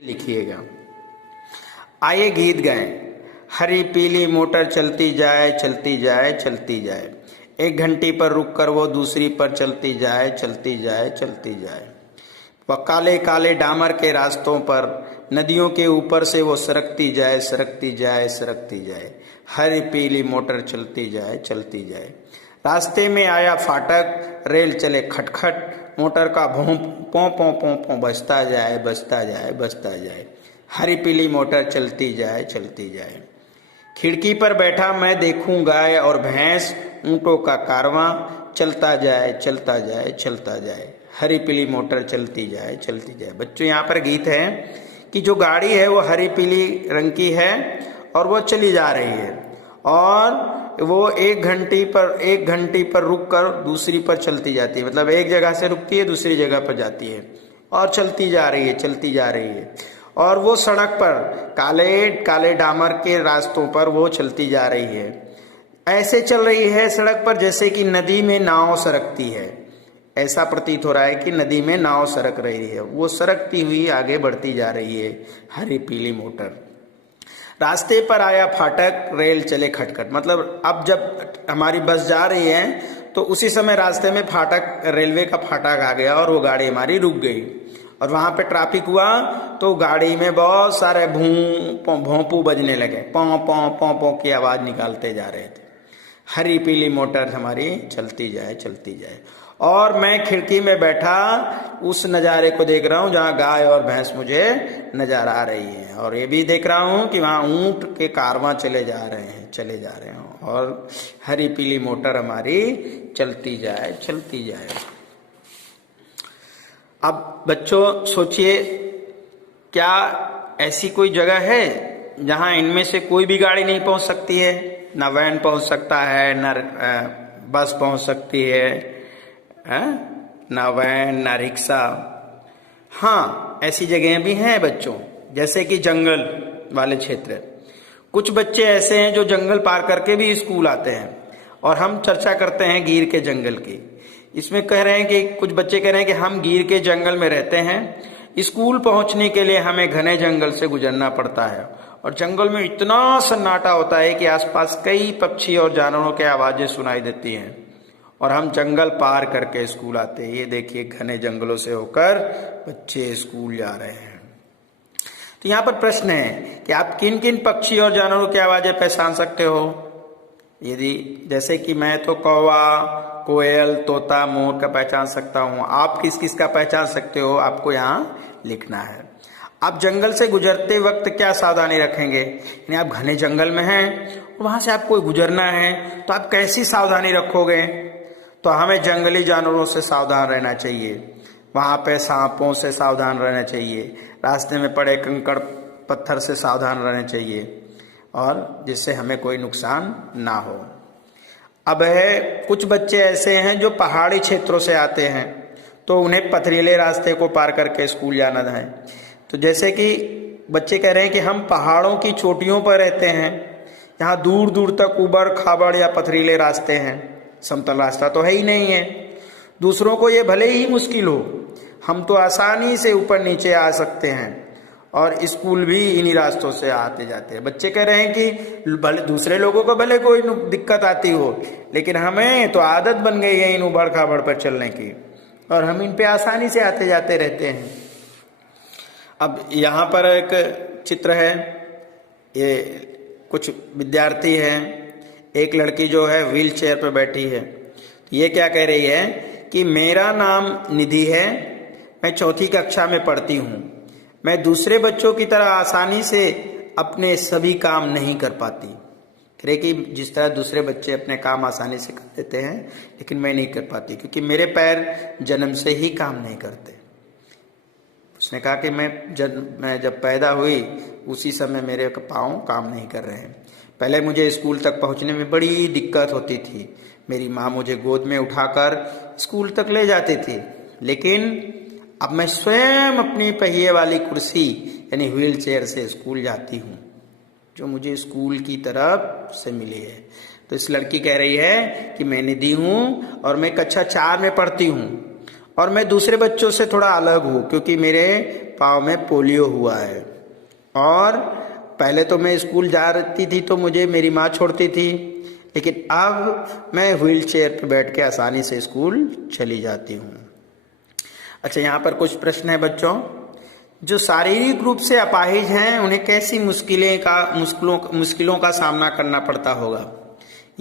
लिखिएगा। आइए गीत गाएं। हरी पीली मोटर चलती जाए चलती जाए चलती जाए, एक घंटी पर रुक कर वो दूसरी पर चलती जाए चलती जाए चलती जाए। वह काले काले डामर के रास्तों पर नदियों के ऊपर से वो सरकती जाए सरकती जाए सरकती जाए। हरी पीली मोटर चलती जाए चलती जाए। रास्ते में आया फाटक, रेल चले खटखट, मोटर का भों पों पों पों पों बजता जाए बजता जाए बजता जाए। हरी पीली मोटर चलती जाए चलती जाए। खिड़की पर बैठा मैं देखूं गाय और भैंस, ऊंटों का कारवां चलता जाए चलता जाए चलता जाए। हरी पीली मोटर चलती जाए चलती जाए। बच्चों, यहाँ पर गीत है कि जो गाड़ी है वो हरी पीली रंग की है और वो चली जा रही है, और वो एक घंटी पर रुक कर दूसरी पर चलती जाती है। मतलब एक जगह से रुकती है दूसरी जगह पर जाती है और चलती जा रही है चलती जा रही है। और वो सड़क पर काले काले डामर के रास्तों पर वो चलती जा रही है। ऐसे चल रही है सड़क पर जैसे कि नदी में नाव सरकती है। ऐसा प्रतीत हो रहा है कि नदी में नाव सरक रही है। वो सरकती हुई आगे बढ़ती जा रही है हरी पीली मोटर। रास्ते पर आया फाटक, रेल चले खटखट। मतलब अब जब हमारी बस जा रही है तो उसी समय रास्ते में फाटक, रेलवे का फाटक आ गया और वो गाड़ी हमारी रुक गई। और वहां पे ट्रैफिक हुआ तो गाड़ी में बहुत सारे भोंपू बजने लगे, पौ पौ पौ पौ की आवाज निकालते जा रहे थे। हरी पीली मोटर हमारी चलती जाए चलती जाए। और मैं खिड़की में बैठा उस नज़ारे को देख रहा हूँ जहाँ गाय और भैंस मुझे नजर आ रही है, और ये भी देख रहा हूँ कि वहाँ ऊंट के कारवां चले जा रहे हैं और हरी पीली मोटर हमारी चलती जाए चलती जाए। अब बच्चों सोचिए, क्या ऐसी कोई जगह है जहाँ इनमें से कोई भी गाड़ी नहीं पहुँच सकती है? ना वैन पहुँच सकता है, ना बस पहुँच सकती है, ना वैन ना रिक्शा। हाँ, ऐसी जगहें भी हैं बच्चों, जैसे कि जंगल वाले क्षेत्र। कुछ बच्चे ऐसे हैं जो जंगल पार करके भी स्कूल आते हैं, और हम चर्चा करते हैं गिर के जंगल की। इसमें कह रहे हैं कि कुछ बच्चे कह रहे हैं कि हम गिर के जंगल में रहते हैं, स्कूल पहुंचने के लिए हमें घने जंगल से गुजरना पड़ता है, और जंगल में इतना सन्नाटा होता है कि आसपास कई पक्षी और जानवरों की आवाजें सुनाई देती हैं, और हम जंगल पार करके स्कूल आते हैं। ये देखिए, घने जंगलों से होकर बच्चे स्कूल जा रहे हैं। तो यहाँ पर प्रश्न है कि आप किन किन पक्षी और जानवरों की आवाजें पहचान सकते हो? यदि जैसे कि मैं तो कौवा, कोयल, तोता, मोर का पहचान सकता हूँ। आप किस किस का पहचान सकते हो? आपको यहाँ लिखना है। आप जंगल से गुजरते वक्त क्या सावधानी रखेंगे? यानी आप घने जंगल में हैं, वहां से आपको गुजरना है, तो आप कैसी सावधानी रखोगे? तो हमें जंगली जानवरों से सावधान रहना चाहिए, वहां पे सांपों से सावधान रहना चाहिए, रास्ते में पड़े कंकड़ पत्थर से सावधान रहना चाहिए, और जिससे हमें कोई नुकसान ना हो। अब है, कुछ बच्चे ऐसे हैं जो पहाड़ी क्षेत्रों से आते हैं, तो उन्हें पथरीले रास्ते को पार करके स्कूल जाना है। तो जैसे कि बच्चे कह रहे हैं कि हम पहाड़ों की चोटियों पर रहते हैं, यहाँ दूर दूर तक उबड़ खाबड़ या पथरीले रास्ते हैं, समतल रास्ता तो है ही नहीं है। दूसरों को ये भले ही मुश्किल हो, हम तो आसानी से ऊपर नीचे आ सकते हैं, और स्कूल भी इन्हीं रास्तों से आते जाते हैं। बच्चे कह रहे हैं कि भले दूसरे लोगों को भले कोई दिक्कत आती हो, लेकिन हमें तो आदत बन गई है इन उबड़ खाबड़ पर चलने की, और हम इन पे आसानी से आते जाते रहते हैं। अब यहाँ पर एक चित्र है, ये कुछ विद्यार्थी हैं। एक लड़की जो है व्हील चेयर पर बैठी है। ये क्या कह रही है कि मेरा नाम निधि है, मैं 4वीं कक्षा में पढ़ती हूँ। मैं दूसरे बच्चों की तरह आसानी से अपने सभी काम नहीं कर पाती। कह रहे कि जिस तरह दूसरे बच्चे अपने काम आसानी से कर देते हैं, लेकिन मैं नहीं कर पाती, क्योंकि मेरे पैर जन्म से ही काम नहीं करते। उसने कहा कि मैं जब पैदा हुई उसी समय मेरे पाँव काम नहीं कर रहे हैं। पहले मुझे स्कूल तक पहुंचने में बड़ी दिक्कत होती थी। मेरी माँ मुझे गोद में उठाकर स्कूल तक ले जाती थी, लेकिन अब मैं स्वयं अपनी पहिए वाली कुर्सी यानी व्हील चेयर से स्कूल जाती हूँ, जो मुझे स्कूल की तरफ से मिली है। तो इस लड़की कह रही है कि मैं निधि हूँ और मैं कक्षा 4 में पढ़ती हूँ, और मैं दूसरे बच्चों से थोड़ा अलग हूँ क्योंकि मेरे पाँव में पोलियो हुआ है। और पहले तो मैं स्कूल जाती थी तो मुझे मेरी माँ छोड़ती थी, लेकिन अब मैं व्हील चेयर पर बैठ के आसानी से स्कूल चली जाती हूँ। अच्छा, यहाँ पर कुछ प्रश्न है बच्चों। जो शारीरिक रूप से अपाहिज हैं उन्हें कैसी मुश्किलों का सामना करना पड़ता होगा?